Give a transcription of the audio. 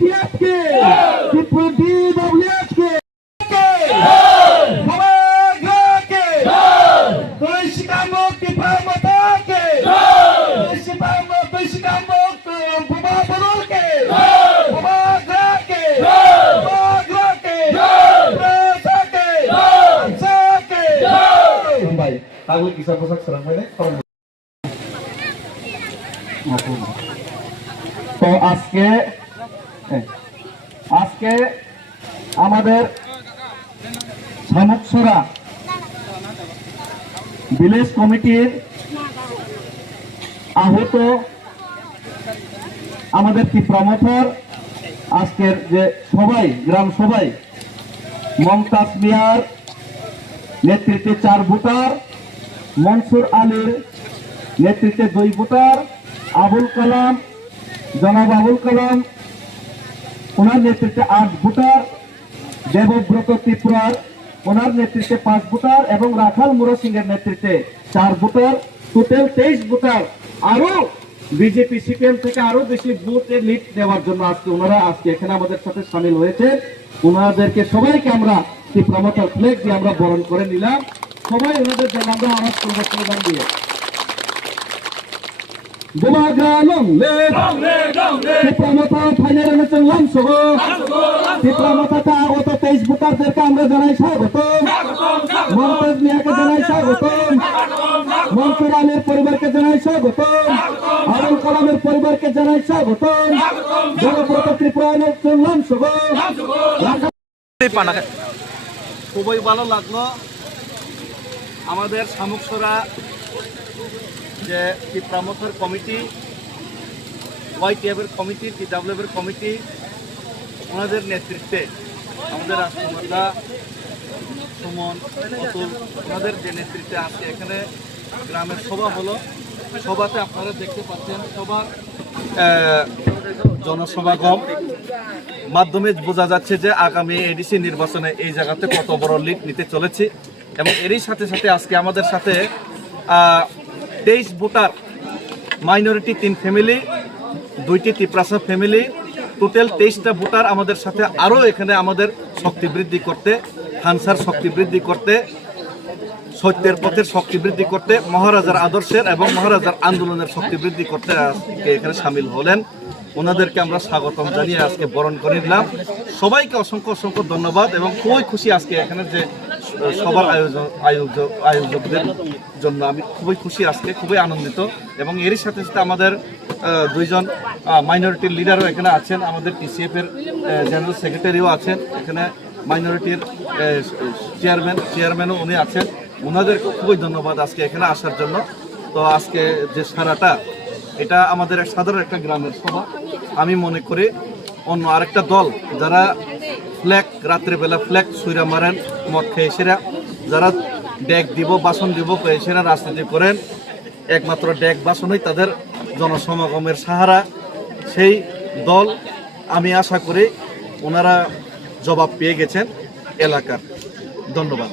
BTF के DWH के Aku kisah posak serang mana? তো আজকে আমাদের শামুকছড়া ভিলেজ কমিটির আহত আমাদের কি প্রমোটার আজকের যে সবাই গ্রাম সবাই মমতাজ মিয়ার নেতৃত্বে 4 ভোটার, মনসুর আলীর নেতৃত্বে 2 ভোটার, আবুল কালাম জনাব আবুল কালাম ওনার নেতৃত্বে 8 ভোটার, দেবব্রত ত্রিপুরার ওনার নেতৃত্বে 5 ভোটার এবং রাখাল মুরা সিং এর নেতৃত্বে 4 ভোটার, টোটাল 23 ভোটার। আরো বিজেপি সিপিএম থেকে আরো বেশি ভোটের লিড দেওয়ার জন্য ওনারা আজকে এখানে আমাদের সাথে সামিল হয়েছে। ওনাদেরকে সবাইকে আমরা প্রমোটার ফ্লেগ দিয়ে আমরা বরণ করে নিলাম। সবাই ওনাদের জন্য আমরা আওয়াজ করবো স্লোগান দিয়ে আগত 23 ভোটারদেরকে আমরা জানাই স্বাগত, মমতাজ মিয়াকে জানাই স্বাগত, মনসুর আলীর পরিবারকে জানাই স্বাগত, আবুল কালামের পরিবারকে জানাই স্বাগত, দেবব্রত ত্রিপুরায়নের খুবই ভালো লাগলো আমাদের শামুকছড়া যে প্রমোটার কমিটি, YTF এর কমিটি, TWF এর কমিটি, ওনাদের নেতৃত্বে আমাদের রাষ্ট্রনেতা সুমন, অতুল, ওনাদের যে নেতৃত্বে আজকে এখানে গ্রামের সভা হলো। সভাতে আপনারা দেখতে পাচ্ছেন সবার জনসমাগম মাধ্যমে বোঝা যাচ্ছে যে আগামী এডিসি নির্বাচনে এই জায়গাতে কত বড় লিড নিতে চলেছি। এবং এরই সাথে সাথে আজকে আমাদের সাথে 23 ভোটার, মাইনরিটি 3 ফ্যামিলি, 2টি তিপ্রাসা ফ্যামিলি, টোটাল 23টা ভোটার আমাদের সাথে আরও এখানে আমাদের শক্তি বৃদ্ধি করতে, হানসার শক্তি বৃদ্ধি করতে, সত্যের পথের শক্তি বৃদ্ধি করতে, মহারাজার আদর্শের এবং মহারাজার আন্দোলনের শক্তি বৃদ্ধি করতে আজকে এখানে সামিল হলেন। ওনাদেরকে আমরা স্বাগতম জানিয়ে আজকে বরণ করে নিলাম। সবাইকে অসংখ্য অসংখ্য ধন্যবাদ এবং খুবই খুশি আজকে এখানে যে সবার আয়োজকদের জন্য আমি খুবই খুশি, আজকে খুবই আনন্দিত। এবং এরই সাথে সাথে আমাদের 2জন মাইনরিটির লিডারও এখানে আছেন, আমাদের TCF এর জেনারেল সেক্রেটারিও আছেন, এখানে মাইনরিটির চেয়ারম্যানও উনি আছেন। ওনাদেরকে খুবই ধন্যবাদ আজকে এখানে আসার জন্য। তো আজকে যে সারাটা এটা আমাদের সাধারণ একটা গ্রামের সভা। আমি মনে করি অন্য আরেকটা দল যারা ফ্ল্যাগ রাত্রেবেলা ফ্ল্যাগ সুইরা মারেন, মদ খেয়ে সেরা যারা ডেক দিব বাসন দিব সেরা রাজনীতি করেন, একমাত্র ডেক বাসনই তাদের জনসমাগমের সাহারা, সেই দল আমি আশা করি ওনারা জবাব পেয়ে গেছেন এলাকার। ধন্যবাদ।